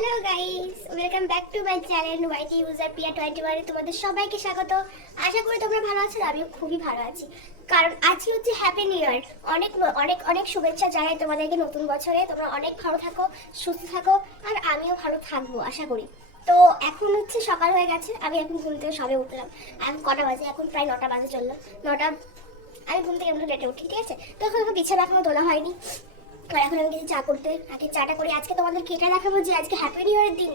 Hello guys welcome back to my channel Y T user Piya twenty ওয়ানে তোমাদের সবাইকে স্বাগত। আশা করি তোমরা ভালো আছো, আমিও খুবই ভালো আছি। কারণ আজকে হচ্ছে হ্যাপি নিউ ইয়ার অনেক অনেক অনেক শুভেচ্ছা জানাই তোমাদেরকে নতুন বছরে। তোমরা অনেক ভালো থাকো, সুস্থ থাকো, আর আমিও ভালো থাকব, আশা করি। তো এখন হচ্ছে সকাল হয়ে গেছে, আমি এখন ঘুম থেকে সবে উঠলাম। এখন কটা বাজে? এখন প্রায় নটা বাজে চলল। নটা, আমি ঘুম থেকে একটু লেটে উঠি, ঠিক আছে? তো এখন আমার বিছানা এখনও তোলা হয়নি। আর এখন আমি কিছু চা করতে আগে চাটা করি। আজকে তোমাদের কেটে দেখাবো যে আজকে হ্যাপি নিউ ইয়ারের দিন।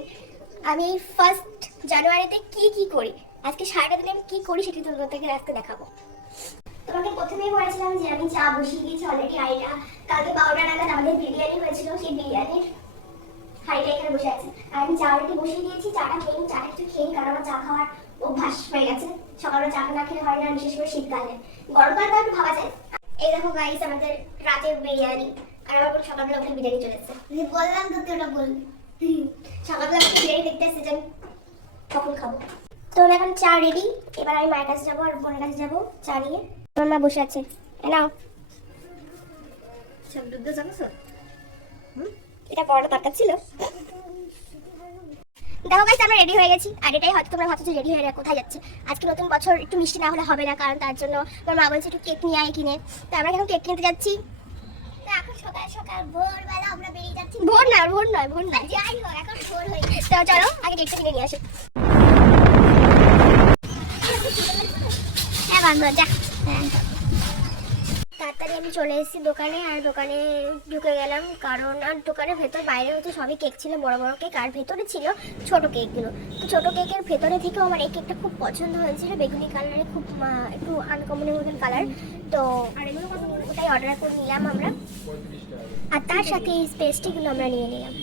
আমি ফার্স্ট জানুয়ারিতে কি কি করি? আজকে সারাটা দিনে আমি কি করি সেটি তোমাদেরকে আজকে দেখাবো। তোমাকে প্রথমেই বলেছিলাম যে আমি চা বসিয়ে দিয়েছি অলরেডি আইটা কালকে বারোটা নাগাদ আমাদের বিরিয়ানি হয়েছিল, সেই বিরিয়ানির হাঁড়িটা এখানে বসে আছে। আর আমি চা অলরেডি বসিয়ে দিয়েছি, চাটা খেয়ে চাটা একটু খেয়ে কারণ আমার চা খাওয়ার অভ্যাস হয়ে গেছে। সকালে চা না খেলে হয় না, বিশেষ করে শীতকালে। গরমকাল তো একটু ভাবা যায়। এই দেখো গাইস আমাদের রাতের বিরিয়ানি। আর আমার সকালবেলা উঠে বিরিয়ানি চলে এসেছে। বললাম তো তুই ওটা বলবি সকালবেলা উঠে বিরিয়ানি দেখতে এসেছে আমি কখন খাব। তো এখন চা রেডি এবার আমি মায়ের কাছে যাব আর বোনের কাছে যাব চা নিয়ে। আমার মা বসে আছে। নাও। সব দুধ চামচ এটা পড়াটা দরকার ছিল। দেখো গাইস আমরা রেডি হয়ে গেছি। আর এটাই হয়তো তোমরা ভাবছ রেডি হয়ে কোথায় যাচ্ছে? আজকে নতুন বছর একটু মিষ্টি না হলে হবে না কারণ তার জন্য আমার মা বলছে একটু কেক নিয়ে আয় কিনে তো আমরা এখন কেক কিনতে যাচ্ছি। তো সকাল সকাল ভোরবেলা আমরা বেরিয়ে যাচ্ছি। ভোর না ভোর নয় ভোর নয়। যাই হোক এখন ভোর হয়ে তো চলো আগে কেকটা কিনে নিয়ে আসি। হ্যাঁ বান্ধব যা। তাড়াতাড়ি আমি চলে এসেছি দোকানে আর দোকানে ঢুকে গেলাম কারণ আর দোকানের ভেতর বাইরে হচ্ছে সবই কেক ছিল বড় বড় কেক আর ভেতরে ছিল ছোট কেকগুলো। তো ছোট কেকের ভেতরে থেকেও আমার এই কেকটা খুব পছন্দ হয়েছিল বেগুনি কালারে খুব একটু আনকমনের মতন কালার তো ওটাই অর্ডার করে নিলাম আমরা? আর তার সাথে এই পেস্ট্রিগুলো আমরা নিয়ে নিলাম।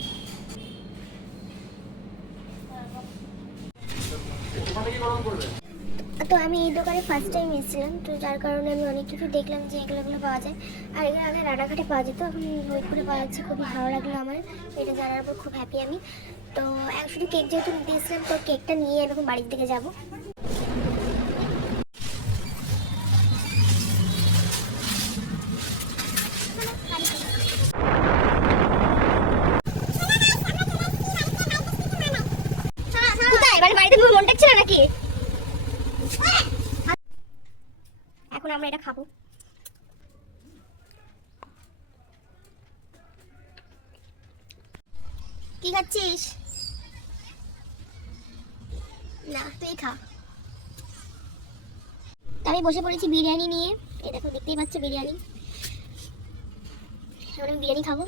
তো আমি এই দোকানে ফার্স্ট টাইম এসেছিলাম, তো যার কারণে আমি অনেক কিছু দেখলাম যে এগুলো এগুলো পাওয়া যায়। আর এগুলো আগে রানাঘাটে পাওয়া যেত, এখন হরিপুরে পাওয়া যাচ্ছে, খুবই ভালো লাগল আমার। এটা জানার পর খুব হ্যাপি আমি। তো শুধু কেক যেহেতু নিতে এসেছিলাম তো কেকটা নিয়ে এরকম বাড়ির দিকে যাব। মানে বাড়িতে মন ডাকছে না নাকি? এখন আমরা এটা খাব। কি খাচ্ছিস? না, তুই খা। আমি বসে পড়েছি বিরিয়ানি নিয়ে। এই দেখো, দেখতেই পাচ্ছ বিরিয়ানি। এবার আমি বিরিয়ানি খাব।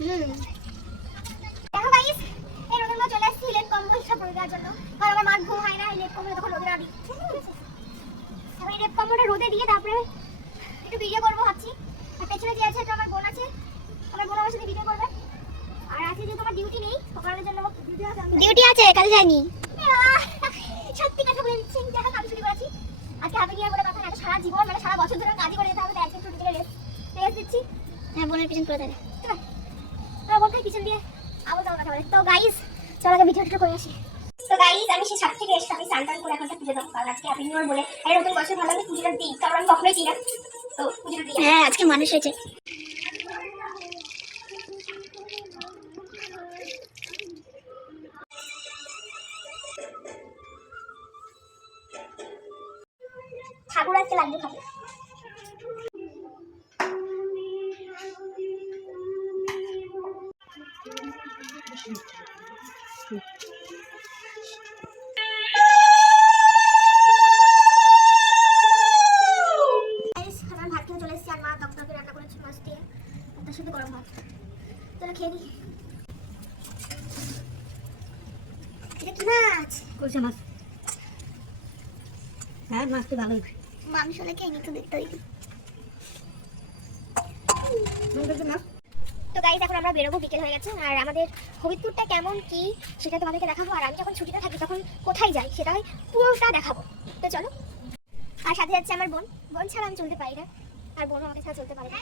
দেখো গাইস এই রোদের মধ্যে চলে আসছি লেট কম্বলটা পরে দেওয়ার জন্য। কারণ আমার মার ঘুম হয় না এই লেট কম্বল তখন রোদে না দিই। আমি লেট কম্বলটা রোদে দিয়ে তারপরে একটু ভিডিও করব ভাবছি। আর পেছনে যে আছে আমার বোন আছে। আমার বোন আমার সাথে ভিডিও করবে। আর আজকে যেহেতু আমার ডিউটি নেই সকালের জন্য ডিউটি আছে কাজে যাইনি। সত্যি কথা বলে দিচ্ছি দেখো আমি ছুটি করেছি। আজকে নিউ ইয়ার বলে কথা না সারা জীবন মানে সারা বছর ধরে কাজই করে যেতে হবে তাই আজকে ছুটি করে রেস্ট রেস্ট দিচ্ছি। হ্যাঁ বোনের পিছন করে দেবে। পিছন দিয়ে আবার যাব বলে। তো গাইস চলো আগে ভিডিওটা করে আসি। তো গাইস আমি সেই সাত থেকে এসে স্নান টান করে এখন পুজো দেবো। আজকে আপনি বলে নতুন বছর ভালো আমি পুজোটা দিই, কারণ আমি কখনোই দিই না। তো পুজোটা দিই। হ্যাঁ আজকে মানুষ হয়েছে। মাছ? হ্যাঁ মাছ তো ভালোই মাংস লেগে এনে তো দেখতে দিই মাছ? তো গাইজ এখন আমরা বেরোবো, বিকেল হয়ে গেছে। আর আমাদের হবিবপুরটা কেমন, কি, সেটা তোমাদেরকে দেখাবো। আর আমি যখন ছুটিতে থাকি, তখন কোথায় যাই, সেটা হয় পুরোটা দেখাবো। তো চলো। আর সাথে যাচ্ছে আমার বোন। বোন ছাড়া আমি চলতে পারি না। আর বোন আমাকে ছাড়া চলতে পারে না।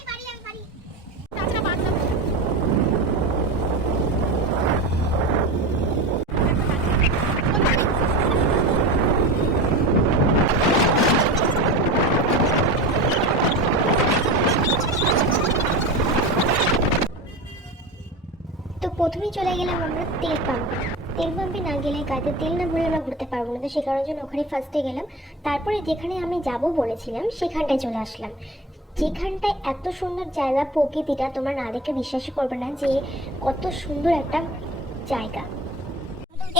প্রথমেই চলে গেলাম আমরা তেল পাম্প। তেল পাম্পে না গেলে গাড়িতে তেল না ভরে আমরা ঘুরতে পারব না। তো সে কারণের জন্য ওখানে ফার্স্টে গেলাম। তারপরে যেখানে আমি যাব বলেছিলাম, সেখানটায় চলে আসলাম। যেখানটায় এত সুন্দর জায়গা প্রকৃতিটা, তোমার না দেখে বিশ্বাসই করবে না যে কত সুন্দর একটা জায়গা।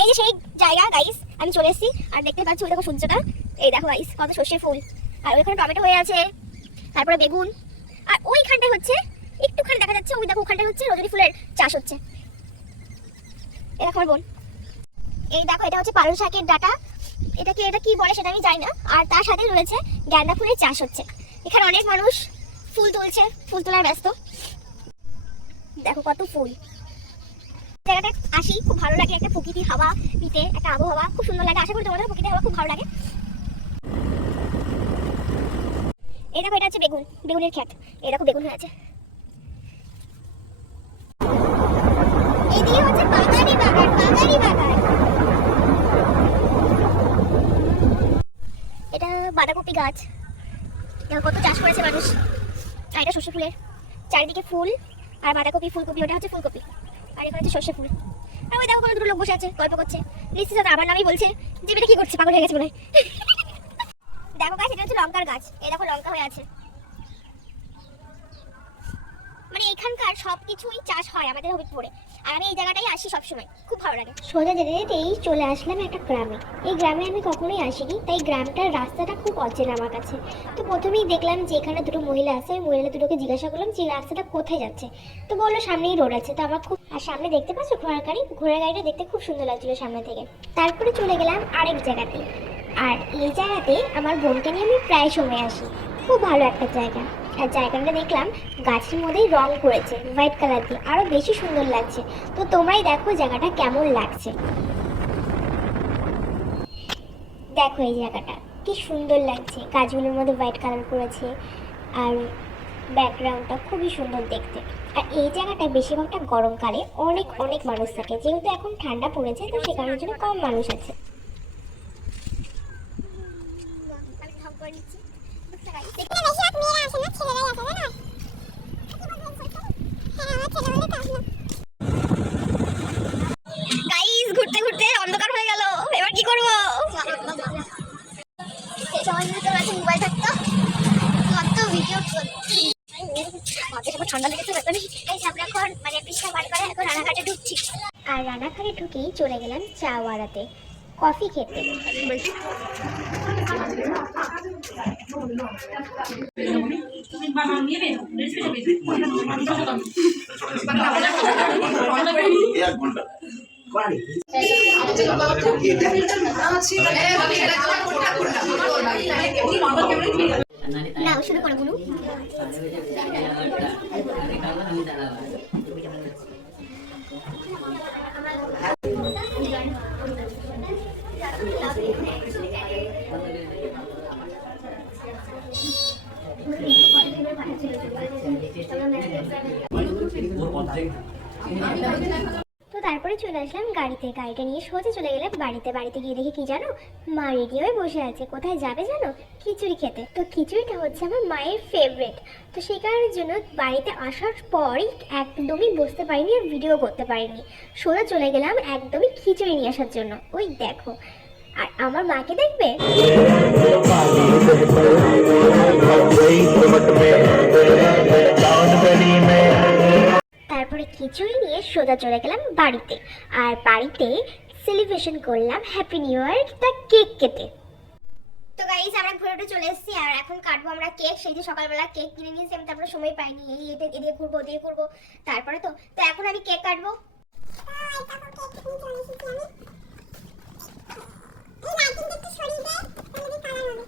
এই যে সেই জায়গা গাইস আমি চলে এসেছি। আর দেখতে পাচ্ছি ওই দেখো সূর্যটা। এই দেখো গাইস কত সর্ষে ফুল। আর ওইখানে টমেটো হয়ে আছে। তারপরে বেগুন। আর ওইখানটায় হচ্ছে, একটুখানি দেখা যাচ্ছে, ওই দেখো ওখানটায় হচ্ছে রজনী ফুলের চাষ হচ্ছে। আমার বোন। এই দেখো, এটা হচ্ছে পালং শাকের ডাটা। এটাকে এটা কি বলে সেটা আমি জানি না। আর তার সাথে রয়েছে গাঁদা ফুলের চাষ হচ্ছে। এখানে অনেক মানুষ ফুল তুলছে, ফুল তোলার ব্যস্ত। দেখো কত ফুল। জায়গাটা আসি, খুব ভালো লাগে একটা প্রকৃতির হাওয়া নিতে একটা আবহাওয়া। খুব সুন্দর লাগে। আশা করি তোমাদের প্রকৃতির হাওয়া খুব ভালো লাগে। এই দেখো, এটা হচ্ছে বেগুন, বেগুনের ক্ষেত। এই দেখো, বেগুন হয়ে আছে। এটা বাঁধাকপি গাছ। কত চাষ করেছে মানুষ। আর এটা শস্য ফুলের। চারিদিকে ফুল আর বাঁধাকপি, ফুলকপি, ওটা হচ্ছে ফুলকপি। আর এখানে হচ্ছে সর্ষে ফুল। আর ওই দেখো কোনো দুটো লোক বসে আছে, গল্প করছে। লিস্টের সাথে আমার নামই বলছে যে এটা কি করছে, পাগল হয়ে গেছে মনে হয়। দেখো গাছ, এটা হচ্ছে লঙ্কার গাছ। এই দেখো লঙ্কা হয়ে আছে মানে এখানকার সব কিছুই চাষ হয় আমাদের হবিবপুরে আর আমি এই জায়গাটাই আসি সবসময়। খুব ভালো লাগে। সোজা যেতে যেতেই চলে আসলাম একটা গ্রামে। এই গ্রামে আমি কখনোই আসিনি, তাই গ্রামটার রাস্তাটা খুব অচেনা আমার কাছে। তো প্রথমেই দেখলাম যে এখানে দুটো মহিলা আছে, ওই মহিলা দুটোকে জিজ্ঞাসা করলাম যে রাস্তাটা কোথায় যাচ্ছে? তো বলল সামনেই রোড আছে। তো আমার খুব আর সামনে দেখতে পাচ্ছ ঘোড়ার গাড়ি? ঘোড়ার গাড়িটা দেখতে খুব সুন্দর লাগছিল সামনে থেকে। তারপরে চলে গেলাম আরেক জায়গাতে। আর এই জায়গাতে আমার বোনকে নিয়ে আমি প্রায় সময় আসি। খুব ভালো একটা জায়গা। জায়গাটা দেখলাম, গাছের মধ্যেই রং করেছে হোয়াইট কালার দিয়ে। আরও বেশি সুন্দর লাগছে। তো তোমরাই দেখো জায়গাটা কেমন লাগছে। দেখো এই জায়গাটা, কি সুন্দর লাগছে। গাছগুলোর মধ্যে হোয়াইট কালার করেছে, আর ব্যাকগ্রাউন্ডটা খুবই সুন্দর দেখতে। আর এই জায়গাটা বেশিরভাগটা গরমকালে অনেক অনেক মানুষ থাকে। যেহেতু এখন ঠান্ডা পড়েছে, তো সে কারণের জন্য কম মানুষ আছে গাইস ঘুরতে ঘুরতে অন্ধকার হয়ে গেল। এবার কি করব? মোবাইল থাকতো। কত ভিডিও ঠান্ডা লেগেছে আমরা এখন মানে বাড়ি করে এখন রানাঘাটে ঢুকছি। আর রানাঘাটে ঢুকেই চলে গেলাম চা ওয়ালাতে কফি খেতে এক ঘণ্টা না শুরু করো বলুন তো তারপরে চলে আসলাম গাড়িতে গাড়িটা নিয়ে সোজা চলে গেলাম বাড়িতে বাড়িতে গিয়ে দেখি কি জানো মা রেডি হয়ে বসে আছে কোথায় যাবে জানো খিচুড়ি খেতে তো খিচুড়িটা হচ্ছে আমার মায়ের ফেভারিট তো সেই কারণের জন্য বাড়িতে আসার পরই একদমই বসতে পারিনি আর ভিডিও করতে পারিনি সোজা চলে গেলাম একদমই খিচুড়ি নিয়ে আসার জন্য ওই দেখো আর আমার মাকে দেখবে তারপরে খিচুড়ি নিয়ে সোজা চলে গেলাম বাড়িতে। আর বাড়িতে সেলিব্রেশন করলাম হ্যাপি নিউ ইয়ার তা কেক কেটে। তো গাইস আমরা ঘুরে উঠে চলে এসেছি আর এখন কাটবো আমরা কেক সেই যে সকালবেলা কেক কিনে নিয়েছি আমি তারপরে সময় পাইনি। এই এটা এদিকে ঘুরবো ওদিকে ঘুরবো তারপরে তো তো এখন আমি কেক কাটবো। এই লাইটিংটা একটু সরিয়ে দে তাহলে কালার হবে।